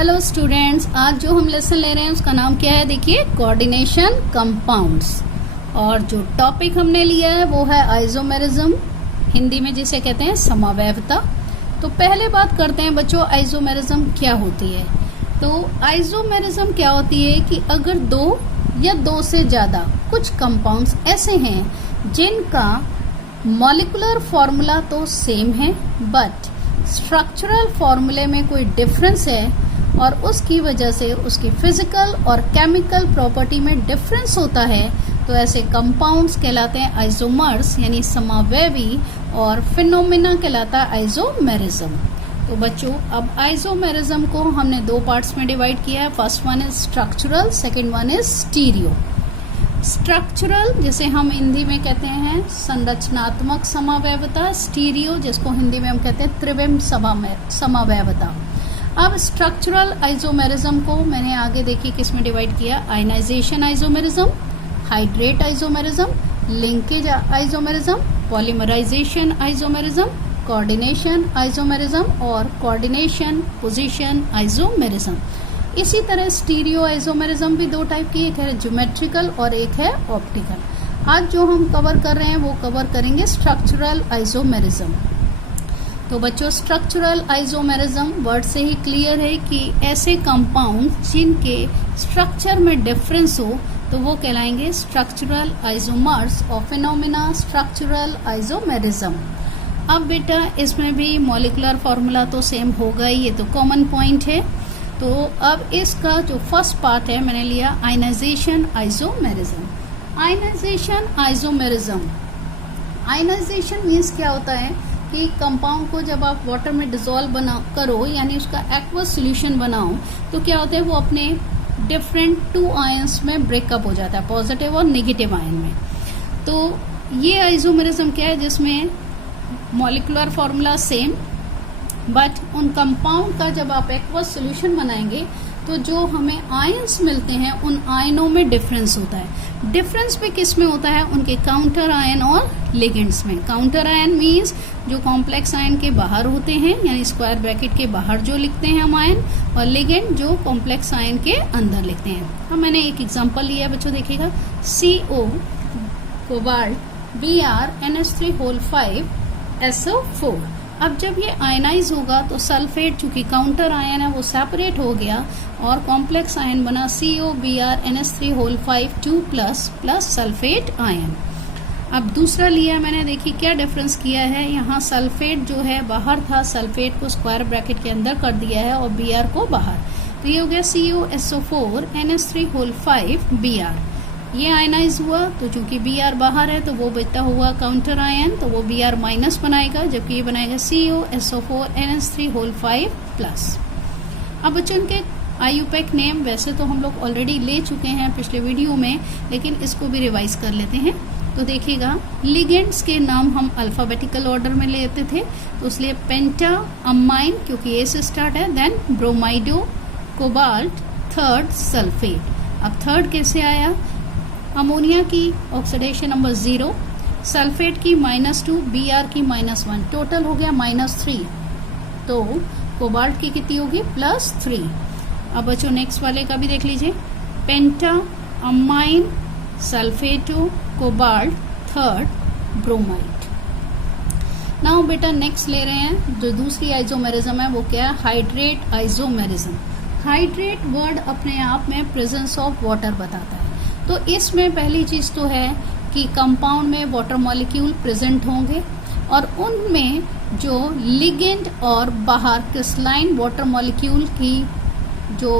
Hello students, आज जो हम लेसन ले रहे हैं उसका नाम क्या है? देखिए, कोऑर्डिनेशन कंपाउंड्स। और जो टॉपिक हमने लिया है वो है आइसोमेरिज्म, हिंदी में जिसे कहते हैं समवैवता। तो पहले बात करते हैं बच्चों, आइसोमेरिज्म क्या होती है। तो आइसोमेरिज्म क्या होती है कि अगर दो या दो से ज्यादा कुछ कंपाउंड्स ऐसे हैं जिनका मॉलिक्यूलर फॉर्मूला तो सेम है बट स्ट्रक्चरल फॉर्मूले में कोई डिफरेंस है और उसकी वजह से उसकी फिजिकल और केमिकल प्रॉपर्टी में डिफरेंस होता है, तो ऐसे कंपाउंड्स कहलाते हैं आइसोमर्स यानी समवैवी, और फिनोमिना कहलाता है आइसोमेरिज्म। तो बच्चों, अब आइसोमेरिज्म को हमने दो पार्ट्स में डिवाइड किया है। First one is structural, second one is stereo. Structural जिसे हम हिंदी में कहते हैं संरचनात्मक समवैवता, स्टीरियो जिसको हिंदी में हम कहते हैं त्रिविम समवैवता। अब स्ट्रक्चरल आइसोमेरिज्म को मैंने आगे देखिए किस में डिवाइड किया, ionisation isomerism, hydrate isomerism, linkage isomerism, polymerisation isomerism, coordination isomerism और कोऑर्डिनेशन पोजीशन आइसोमेरिज्म। इसी तरह स्टीरियो आइसोमेरिज्म भी दो टाइप की, एक है ज्योमेट्रिकल और एक है ऑप्टिकल। आज जो हम कवर कर रहे हैं वो कवर करेंगे स्ट्रक्चरल आइसोमेरिज्म। तो बच्चों, स्ट्रक्चरल आइसोमेरिज्म वर्ड से ही क्लियर है कि ऐसे कंपाउंड जिनके स्ट्रक्चर में डिफरेंस हो तो वो कहलाएंगे स्ट्रक्चरल आइसोमर्स और फिनोमिना स्ट्रक्चरल आइसोमेरिज्म। अब बेटा, इसमें भी मॉलिक्यूलर फॉर्मूला तो सेम होगा ही, ये तो कॉमन पॉइंट है। तो अब इसका जो फर्स्ट पार्ट है मैंने लिया ionisation isomerism. Ionisation isomerism, ionisation means क्या होता है कि कंपाउंड को जब आप वाटर में डिसॉल्व करो यानी उसका एक्वस सॉल्यूशन बनाओ तो क्या होता है, वो अपने डिफरेंट टू आयंस में ब्रेकअप हो जाता है, पॉजिटिव और नेगेटिव आयन में। तो ये आइसोमेरिज्म क्या है, जिसमें मॉलिक्यूलर फॉर्मूला सेम बट उन कंपाउंड का जब आप एक्वस सॉल्यूशन बनाएंगे तो जो हमें आयंस मिलते हैं उन आयनों में डिफरेंस होता है। डिफरेंस भी किस में होता है, उनके काउंटर आयन और लिगेंड्स में। काउंटर आयन मीन्स जो कॉम्प्लेक्स आयन के बाहर होते हैं यानी स्क्वायर ब्रैकेट के बाहर जो लिखते हैं हम आयन, और लिगेंड जो कॉम्प्लेक्स आयन के अंदर लिखते हैं। अब मैंने एक एग्जांपल लिया है बच्चों, देखिएगा, CO cobalt Br NH3 SO4। अब जब ये आयनाइज होगा तो सल्फेट, चूंकि काउंटर आयन है, वो सेपरेट हो गया और कॉम्प्लेक्स आयन बना CO Br NH3 2 plus sulphate ion. अब दूसरा लिया मैंने, देखिए क्या डिफरेंस किया है, यहाँ सल्फेट जो है बाहर था, सल्फेट को स्क्वायर ब्रैकेट के अंदर कर दिया है और Br को बाहर, तो ये हो गया COSO4 NH3 Br। ये आयनाइज हुआ तो चूंकि Br बाहर है तो वो बचता हुआ काउंटर आयन, तो वो Br माइनस बनाएगा, जबकि ये बनाएगा COSO4 NH3 प्लस। अब बच्चों, इनके IUPAC नेम वैसे तो हम लोग ऑलरेडी ले चुके हैं पिछले वीडियो में, लेकिन इसको भी रिवाइज कर लेते हैं। तो देखिएगा, लिगेंड्स के नाम हम अल्फाबेटिकल ऑर्डर में लेते थे, तो इसलिए पेंटा अमाइन क्योंकि ए से स्टार्ट है, देन ब्रोमाइडो, कोबाल्ट, थर्ड सल्फेट। अब थर्ड कैसे आया, अमोनिया की ऑक्सीडेशन नंबर 0, सल्फेट की -2, Br की -1, टोटल हो गया -3। तो कोबाल्ट की कितनी होगी, +3। अब बच्चों नेक्स्ट वाले का भी देख लीजिए, पेंटा amine सल्फेटो cobalt third bromide. Now बेटा नेक्स्ट ले रहे हैं, जो दूसरी आइसोमेरिज्म है वो क्या है, हाइड्रेट आइसोमेरिज्म। हाइड्रेट वर्ड अपने आप में प्रेजेंस ऑफ वाटर बताता है। तो इसमें पहली चीज तो है कि कंपाउंड में वाटर मॉलिक्यूल प्रेजेंट होंगे और उनमें जो लिगेंड और बाहर क्रिस्टलाइन वाटर मॉलिक्यूल की जो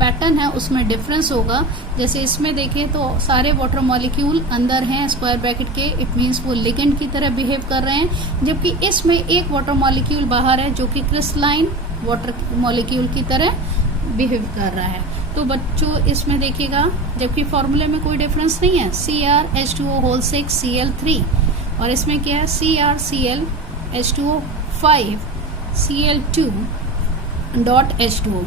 पैटर्न है उसमें डिफरेंस होगा। जैसे इसमें देखें तो सारे वाटर मॉलिक्यूल अंदर हैं स्क्वायर ब्रैकेट के, इट मीन्स वो लिगेंड की तरह बिहेव कर रहे हैं, जबकि इसमें एक वाटर मॉलिक्यूल बाहर है जो कि क्रिस्टलाइन वाटर मॉलिक्यूल की तरह बिहेव कर रहा है। तो बच्चों इसमें देखिएगा, जबकि फॉर्मूले में कोई डिफरेंस नहीं है, CrH2O6 Cl3, और इसमें क्या है, CrCl H2O5 Cl2 .H2O।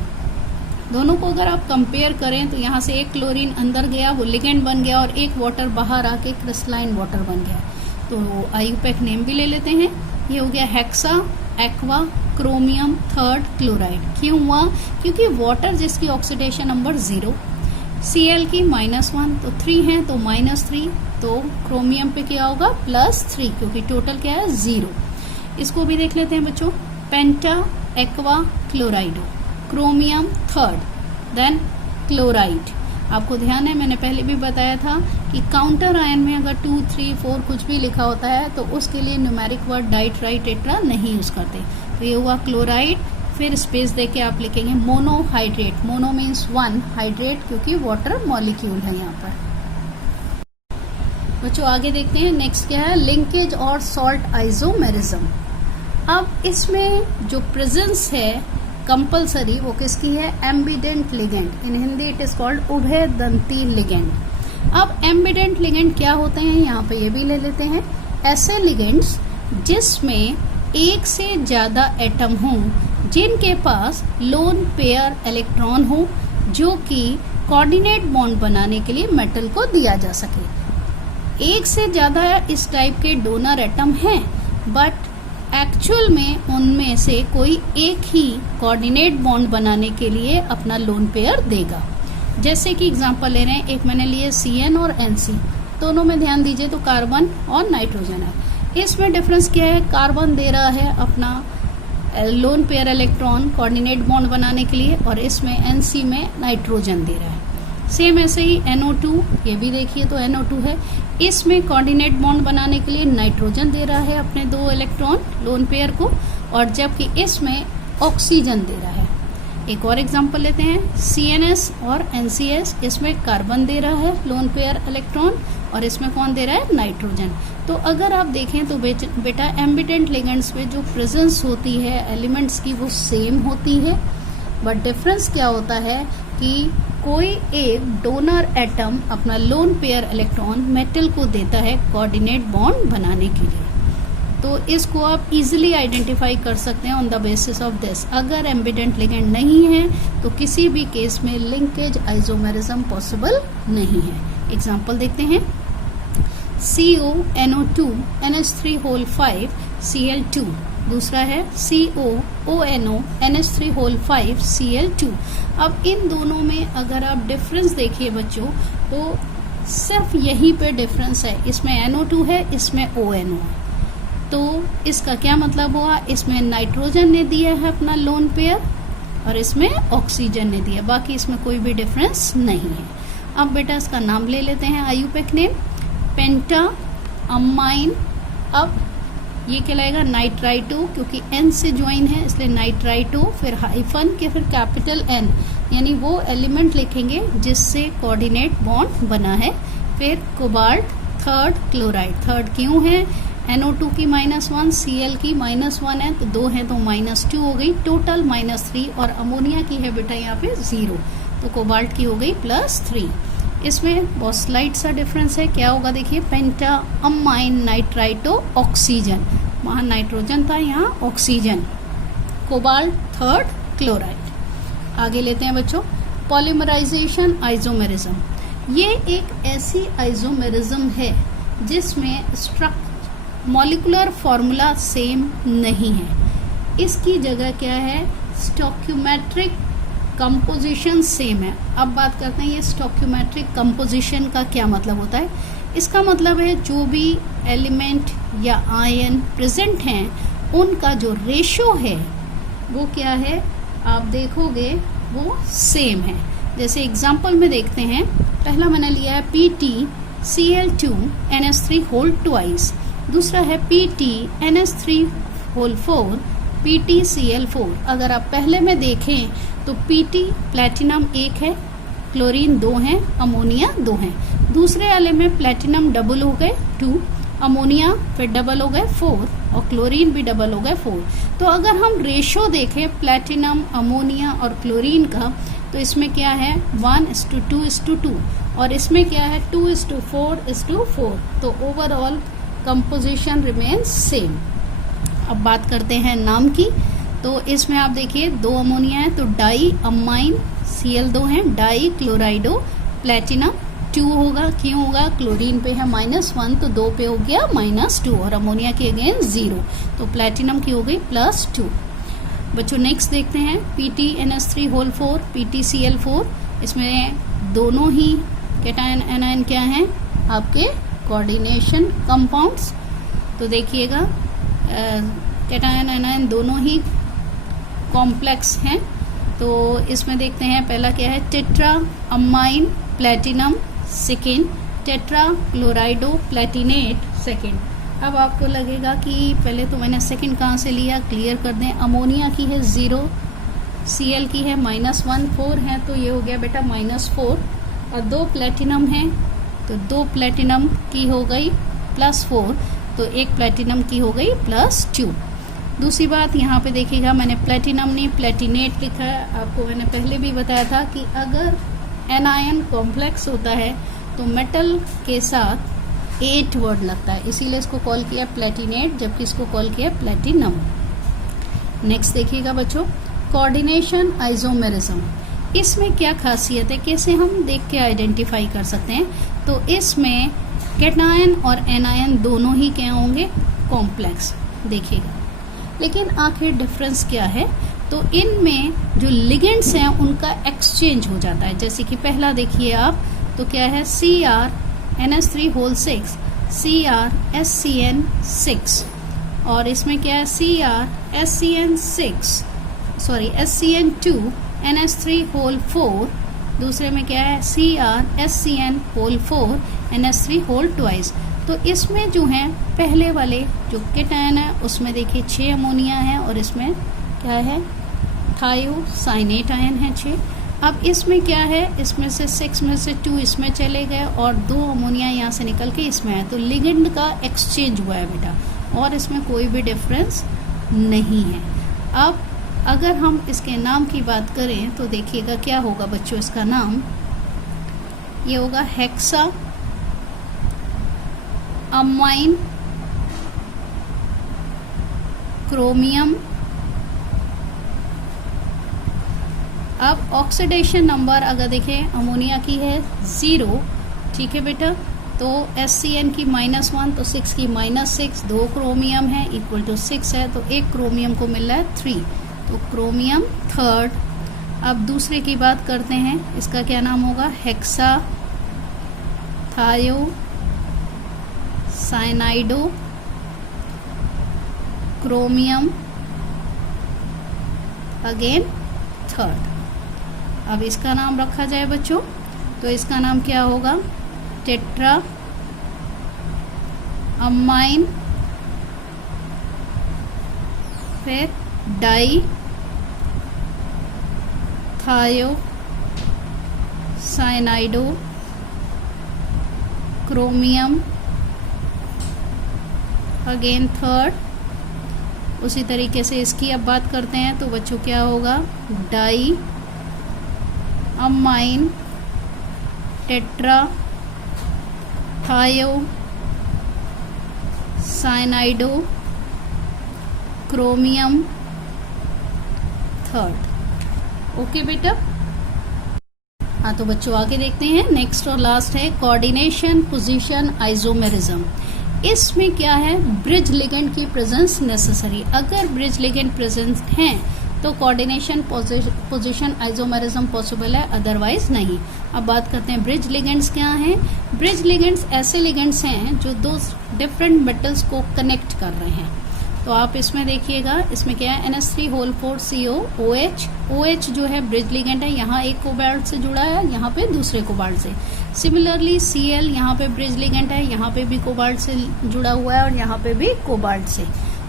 दोनों को अगर आप कंपेयर करें तो यहाँ से एक क्लोरीन अंदर गया, वो लिगेंड बन गया, और एक वाटर बाहर आके क्रिस्टलाइन वाटर बन गया। तो IUPAC नेम भी ले लेते हैं, ये हो गया hexa, aqua, chromium third chloride. क्यों हुआ? क्योंकि वाटर जिसकी ऑक्सीडेशन नंबर 0, Cl की -1 तो 3 है तो -3, तो क्रोमियम पे क्या होगा +3 क्योंकि टोटल क्या है 0। इसको भी देख लेते हैं बच्चों, पेंटा aqua क्लोराइडो, chromium third, then chloride. आपको ध्यान है मैंने पहले भी बताया था कि काउंटर आयन में अगर 2, 3, 4 कुछ भी लिखा होता है तो उसके लिए numeric word di tri tetra नहीं यूज करते। तो ये हुआ क्लोराइड, फिर स्पेस देके आप लिखेंगे मोनोहाइड्रेट। मोनो मीन्स 1, हाइड्रेट क्योंकि वाटर मॉलिक्यूल है यहाँ पर। बच्चों आगे देखते हैं नेक्स्ट क्या है, लिंकेज और सॉल्ट आइसोमेरिज्म। अब इसमें जो प्रेजेंस है कंपलसरी वो किसकी है, ambient ligand, in Hindi it is called उभय दंती लिगेंड। अब एम्बिडेंट लिगेंड क्या होते हैं, यहाँ पे ये भी ले लेते हैं, ऐसे लिगेंड्स जिसमें एक से ज्यादा एटम हों जिनके पास लोन पेयर इलेक्ट्रॉन हो जो कि कोऑर्डिनेट बॉन्ड बनाने के लिए मेटल को दिया जा सके। एक से ज्यादा इस टाइप के डोनर एटम हैं बट एक्चुअल में उनमें से कोई एक ही कोऑर्डिनेट बॉन्ड बनाने के लिए अपना लोन पेयर देगा। जैसे कि एग्जांपल ले रहे हैं, एक मैंने लिए CN और NC, दोनों में ध्यान दीजिए तो कार्बन और नाइट्रोजन है। इसमें डिफरेंस क्या है, कार्बन दे रहा है अपना lone pair electron coordinate bond बनाने के लिए और इसमें NC में नाइट्रोजन दे रहा है। सेम ऐसे ही NO2, ये भी देखिए तो NO2 है, इसमें कोऑर्डिनेट बॉन्ड बनाने के लिए नाइट्रोजन दे रहा है अपने 2 इलेक्ट्रॉन लोन पेयर को, और जबकि इसमें ऑक्सीजन दे रहा है। एक और एग्जांपल लेते हैं, CNS और NCS, इसमें कार्बन दे रहा है लोन पेयर इलेक्ट्रॉन और इसमें कौन दे रहा है, नाइट्रोजन। तो अगर आप देखें तो बेटा एम्बिडेंट लिगेंड्स में जो प्रेजेंस होती है एलिमेंट्स की वो सेम होती है, बट डिफरेंस क्या होता है कि कोई एक डोनर एटम अपना लोन पेयर इलेक्ट्रॉन मेटल को देता है कोऑर्डिनेट बॉन्ड बनाने के लिए। तो इसको आप इजीली आइडेंटिफाई कर सकते हैं on the basis of this. अगर एम्बिडेंट लिगेंड नहीं है तो किसी भी केस में लिंकेज आइसोमेरिज्म पॉसिबल नहीं है। एग्जांपल देखते हैं, CONO2 NH3 Cl2, दूसरा है COONO NH3 Cl2। अब इन दोनों में अगर आप डिफरेंस देखिए बच्चों तो सिर्फ यहीं पे डिफरेंस है, इसमें NO2 है, इसमें ONO है। तो इसका क्या मतलब हुआ, इसमें नाइट्रोजन ने दिया है अपना लोन पेयर और इसमें ऑक्सीजन ने दिया, बाकी इसमें कोई भी डिफरेंस नहीं है। अब बेटा इसका नाम ले लेते हैं, आयुपेक नेम, पेंटा अमाइन। अब ये कहलाएगा नाइट्राइटो, क्योंकि N से ज्वाइन है इसलिए नाइट्राइटो, फिर हाइफन के फिर कैपिटल N, यानी वो एलिमेंट लिखेंगे जिससे कोऑर्डिनेट बॉन्ड बना है। फिर कोबाल्ट थर्ड क्लोराइड, थर्ड क्यों है, NO2 की -1, Cl की -1 है तो 2 है तो -2 हो गई, टोटल -3, और अमोनिया की है बेटा यहाँ पे 0 तो कोबाल्ट की हो गई +3। इसमें बहुत स्लाइट सा डिफरेंस है, क्या होगा देखिए, पेंटा अमाइन नाइट्राइटो ऑक्सीजन, वहाँ नाइट्रोजन था यहाँ ऑक्सीजन, कोबाल्ट थर्ड क्लोराइड। आगे लेते हैं बच्चों, पॉलीमराइजेशन आइसोमेरिज्म। ये एक ऐसी आइसोमेरिज्म है जिसमें मॉलिक्यूलर फॉर्मूला सेम नहीं है, इसकी जगह क्या है, स्टोइकियोमेट्रिक कंपोजिशन सेम है। अब बात करते हैं ये स्टोइकियोमेट्रिक कंपोजिशन का क्या मतलब होता है। इसका मतलब है जो भी एलिमेंट या आयन प्रेजेंट हैं उनका जो रेशो है वो क्या है, आप देखोगे वो सेम है। जैसे एग्जांपल में देखते हैं, पहला मैंने लिया है PtCl2 NH3 दूसरा है PtNH3 PtCl4। अगर आप पहले में देखें तो Pt प्लेटिनम 1 है, क्लोरीन 2 है, अमोनिया 2 है। दूसरे वाले में प्लेटिनम डबल हो गए 2, अमोनिया फिर डबल हो गए 4 और क्लोरीन भी डबल हो गए 4। तो अगर हम रेशो देखें प्लेटिनम, अमोनिया और क्लोरीन का, तो इसमें क्या है 1:2:2 और इसमें क्या है 2:4:4। तो ओवरऑल कंपोजिशन रिमेन्स सेम। अब बात करते हैं नाम की, तो इसमें आप देखिए 2 अमोनिया है तो डाई अमाइन, Cl2 है, डाई क्लोराइडो प्लेटिनम 2 होगा, क्यों होगा, क्लोरीन पे है -1 तो 2 पे हो गया -2 और अमोनिया की अगेन 0 तो प्लेटिनम की हो गई +2। बच्चों नेक्स्ट देखते हैं PTNS3 होल 4 PTCl4। इसमें दोनों ही कैटायन एनायन क्या हैं, आपके कोऑर्डिनेशन कंपाउंड्स। तो देखिएगा कैटायन एनायन दोनों ही कॉम्प्लेक्स हैं। तो इसमें देखते हैं पहला क्या है, tetra amine platinum second, tetra chlorido platinate second. अब आपको लगेगा कि पहले तो मैंने सेकेंड कहाँ से लिया, क्लियर कर दें। अमोनिया की है 0, Cl की है -1, 4 है तो ये हो गया बेटा -4, और 2 प्लेटिनम है तो 2 प्लेटिनम की हो गई +4, तो 1 प्लेटिनम की हो गई +2। दूसरी बात यहाँ पे देखिएगा, मैंने प्लेटिनम नहीं प्लेटिनेट लिखा है। आपको मैंने पहले भी बताया था कि अगर एनायन कॉम्प्लेक्स होता है तो मेटल के साथ 8 वर्ड लगता है, इसीलिए इसको कॉल किया प्लेटिनेट, जबकि इसको कॉल किया प्लेटिनम। नेक्स्ट देखिएगा बच्चों, कोऑर्डिनेशन आइसोमेरिज्म। इसमें क्या खासियत है, कैसे हम देख के आइडेंटिफाई कर सकते हैं। तो इसमें कैटायन और एनायन दोनों ही क्या होंगे, कॉम्प्लेक्स। देखिएगा लेकिन आखिर डिफरेंस क्या है, तो इनमें जो लिगेंड्स हैं उनका एक्सचेंज हो जाता है। जैसे कि पहला देखिए आप, तो क्या है CrNS3 होल 6 CrSCN6, और इसमें क्या है SCN2 NS3 होल 4, दूसरे में क्या है CrSCN whole 4 NS3 whole twice. तो इसमें जो है पहले वाले जो कैटायन है उसमें देखिए 6 अमोनिया है, और इसमें क्या है थायोसाइनेट आयन है 6। अब इसमें क्या है, इसमें से 6 में से 2 इसमें चले गए और 2 अमोनिया यहाँ से निकल के इसमें है, तो लिगेंड का एक्सचेंज हुआ है बेटा, और इसमें कोई भी डिफरेंस नहीं है। अब अगर हम इसके नाम की बात करें तो देखिएगा क्या होगा बच्चों, इसका नाम ये होगा हेक्सा अमाइन क्रोमियम। अब ऑक्सीडेशन नंबर अगर देखें, अमोनिया की है 0, ठीक है बेटा, तो SCN की -1 तो 6 की -6, 2 क्रोमियम है इक्वल टू 6 है, तो 1 क्रोमियम को मिल रहा है 3, तो क्रोमियम थर्ड। अब दूसरे की बात करते हैं, इसका क्या नाम होगा, हेक्सा थायो साइनाइडो क्रोमियम अगेन थर्ड। अब इसका नाम रखा जाए बच्चों, तो इसका नाम क्या होगा, टेट्रा अमाइन, फिर डाई थायो साइनाइडो क्रोमियम अगेन थर्ड। उसी तरीके से इसकी अब बात करते हैं, तो बच्चों क्या होगा, डाई अमाइन टेट्रा थायो साइनाइडो क्रोमियम थर्ड। ओके बेटा। हाँ तो बच्चों आगे देखते हैं, नेक्स्ट और लास्ट है कोऑर्डिनेशन पोजीशन आइसोमेरिज्म। इसमें क्या है, ब्रिज लिगेंड की प्रेजेंस नेसेसरी। अगर ब्रिज लिगेंड प्रेजेंट हैं तो कोऑर्डिनेशन पोजीशन आइसोमेरिज्म पॉसिबल है, अदरवाइज नहीं। अब बात करते हैं ब्रिज लिगेंड्स क्या हैं। ब्रिज लिगेंड्स ऐसे लिगेंड्स हैं जो 2 डिफरेंट मेटल्स को कनेक्ट कर रहे हैं। तो आप इसमें देखिएगा, इसमें क्या है, NS3 whole 4 CO OH। OH जो है ब्रिज लिगेंड है, यहाँ एक कोबाल्ट से जुड़ा है, यहाँ पे दूसरे कोबाल्ट से। सिमिलरली Cl यहाँ पे ब्रिज लिगेंड है, यहाँ पे भी कोबाल्ट से जुड़ा हुआ है और यहाँ पे भी कोबाल्ट से।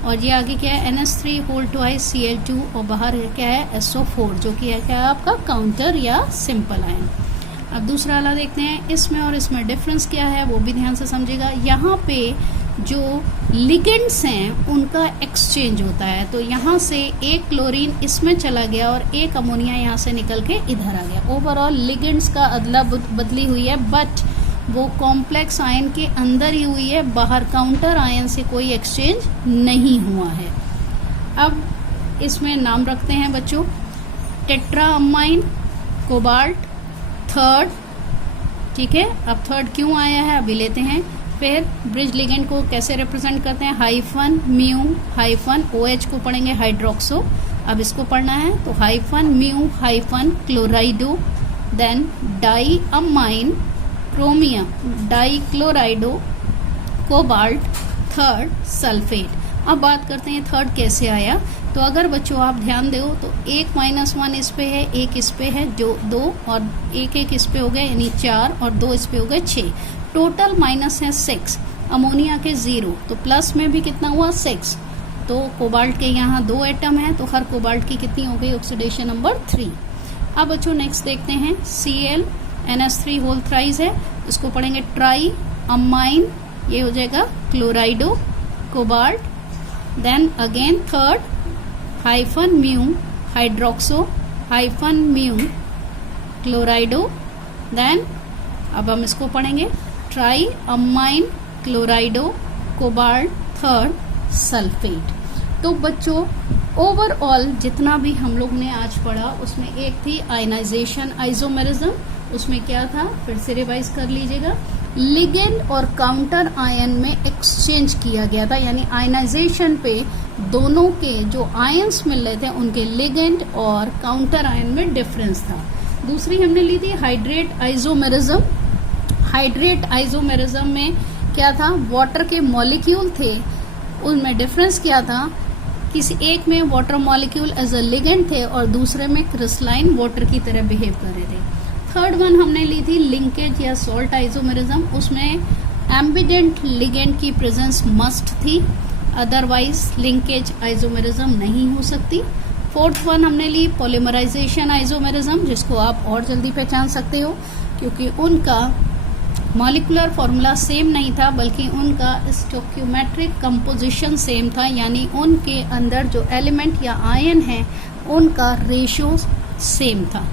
और ये आगे क्या है, NS3 होल ट्वाइस Cl2, और बाहर क्या है SO4 जो कि है क्या है आपका काउंटर या सिंपल आयन। अब दूसरा वाला देखते हैं, इसमें और इसमें डिफरेंस क्या है वो भी ध्यान से समझिएगा। यहाँ पे जो लिगेंड्स हैं उनका एक्सचेंज होता है, तो यहाँ से एक क्लोरीन इसमें चला गया और एक अमोनिया यहाँ से निकल के इधर आ गया। ओवरऑल लिगेंड्स का अदला बदली हुई है, बट वो कॉम्प्लेक्स आयन के अंदर ही हुई है, बाहर काउंटर आयन से कोई एक्सचेंज नहीं हुआ है। अब इसमें नाम रखते हैं बच्चों, टेट्रा अमाइन कोबाल्ट थर्ड, ठीक है। अब थर्ड क्यों आया है अभी लेते हैं। फिर ब्रिज लिगेंड को कैसे रिप्रेजेंट करते हैं, हाइफन म्यू हाइफन OH को पढ़ेंगे हाइड्रोक्सो, अब इसको पढ़ना है तो hyphen mu hyphen chlorido, then di amine chromium di chlorido cobalt third sulphate. अब बात करते हैं थर्ड कैसे आया। तो अगर बच्चों आप ध्यान दो तो 1 - 1 इस पे है, 1 इस पे है, जो 2 और 1 इस पे हो गए यानी 4 और 2 इस पे हो गए 6। टोटल माइनस है 6, अमोनिया के 0, तो प्लस में भी कितना हुआ 6। तो कोबाल्ट के यहाँ 2 एटम है, तो हर कोबाल्ट की कितनी हो गई ऑक्सीडेशन नंबर 3। अब बच्चों नेक्स्ट देखते हैं ClNH3 होल थ्राइस है, इसको पढ़ेंगे ट्राई अमाइन, ये हो जाएगा chlorido cobalt, then again third hyphen mu hydroxo hyphen mu chlorido, then अब हम इसको पढ़ेंगे tri amine chlorido cobalt third sulphate. तो बच्चों ओवरऑल जितना भी हम लोग ने आज पढ़ा उसमें एक थी आयनाइजेशन आइसोमेरिज्म, उसमें क्या था फिर से रिवाइज कर लीजिएगा। लिगेंड और काउंटर आयन में एक्सचेंज किया गया था, यानी आयनाइजेशन पे दोनों के जो आयन्स मिल रहे थे उनके लिगेंड और काउंटर आयन में डिफरेंस था। दूसरी हमने ली थी हाइड्रेट आइसोमेरिज्म। हाइड्रेट आइसोमेरिज्म में क्या था, वाटर के मॉलिक्यूल थे, उनमें डिफरेंस क्या था, किसी एक में water molecule as a ligand थे और दूसरे में क्रिस्टलाइन वाटर की तरह बिहेव कर रहे थे। थर्ड वन हमने ली थी लिंकेज या सॉल्ट आइसोमेरिज्म, उसमें एम्बिडेंट लिगेंड की प्रेजेंस मस्ट थी, अदरवाइज लिंकेज आइसोमेरिज्म नहीं हो सकती। फोर्थ वन हमने ली पॉलीमराइजेशन आइसोमेरिज्म, जिसको आप और जल्दी पहचान सकते हो क्योंकि उनका मॉलिक्यूलर फॉर्मूला सेम नहीं था बल्कि उनका स्टोक्योमेट्रिक कंपोजिशन सेम था, यानी उनके अंदर जो एलिमेंट या आयन है उनका रेशियो सेम था।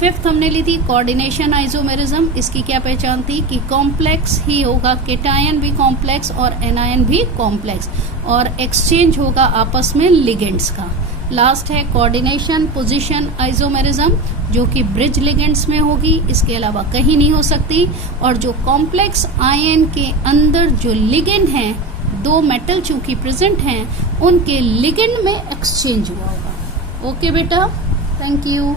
फिफ्थ हमने ली थी कोऑर्डिनेशन आइसोमेरिज्म, इसकी क्या पहचान थी कि कॉम्प्लेक्स ही होगा, केटायन भी कॉम्प्लेक्स और एनायन भी कॉम्प्लेक्स, और एक्सचेंज होगा आपस में लिगेंड्स का। लास्ट है कोऑर्डिनेशन पोजीशन आइसोमेरिज्म, जो कि ब्रिज लिगेंड्स में होगी, इसके अलावा कहीं नहीं हो सकती, और जो कॉम्प्लेक्स आयन के अंदर जो लिगेंड हैं, 2 मेटल चूंकि प्रेजेंट हैं, उनके लिगेंड में एक्सचेंज हुआ होगा। ओके बेटा, थैंक यू।